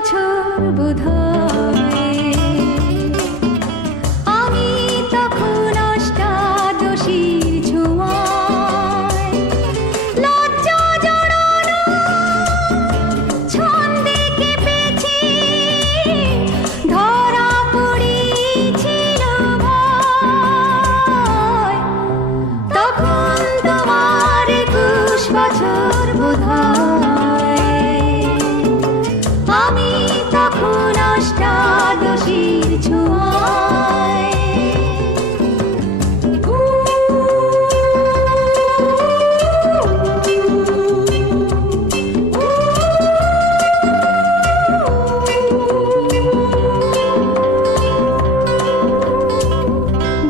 বছর বোধহয় আমি তখন অষ্টাদশীর ছোঁয়ায় লজ্জা জড়ানো ছন্দে কেঁপেছি ধরা পড়েছিল ভয় তখন তোমার 21 বছর বোধহয় আমি তখন অষ্টাদশীর ছোঁয়ায়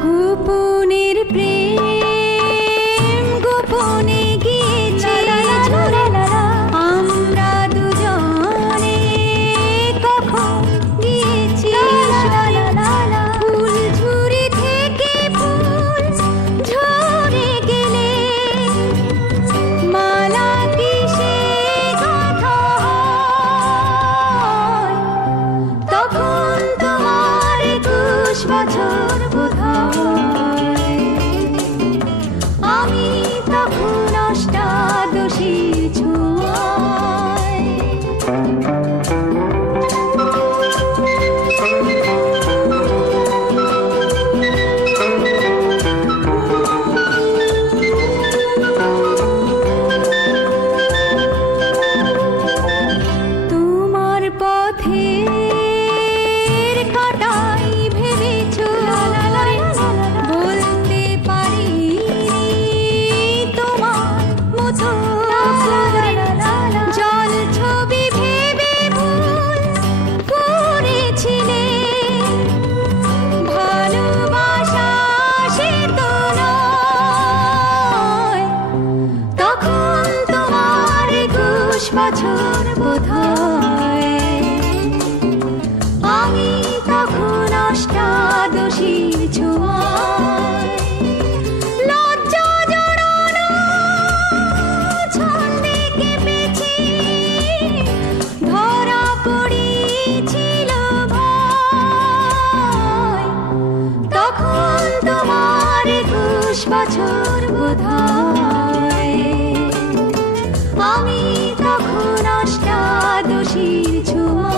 গোপনের প্রেম গোপনে গিয়েছে আমরা দুজনে কখন গিয়েছি ফুল ঝুরি থেকে ফুল ঝরে গেলে মালা কিসে গাঁথা হয় তখন তোমার 21 বছর বোধহয় আমি তখন অষ্টাদশীর ছোঁয়ায় তোমার পথের কাঁটাই ভেবেছো বলতে পারিনি তোমার মতো জল ছবি ভেবে ভুল করেছিলে ভালোবাসা সে তো নয় তখন তোমার 21 বছর বোধহয় আমি তখন অষ্টাদশীর ছোঁয়ায় লজ্জা জড়ানো ছন্দে কেঁপেছি ধরা পড়েছিল ভয় তখন তোমার 21 বছর বোধহয় আমি তখন অষ্টাদশীর ছোঁয়ায়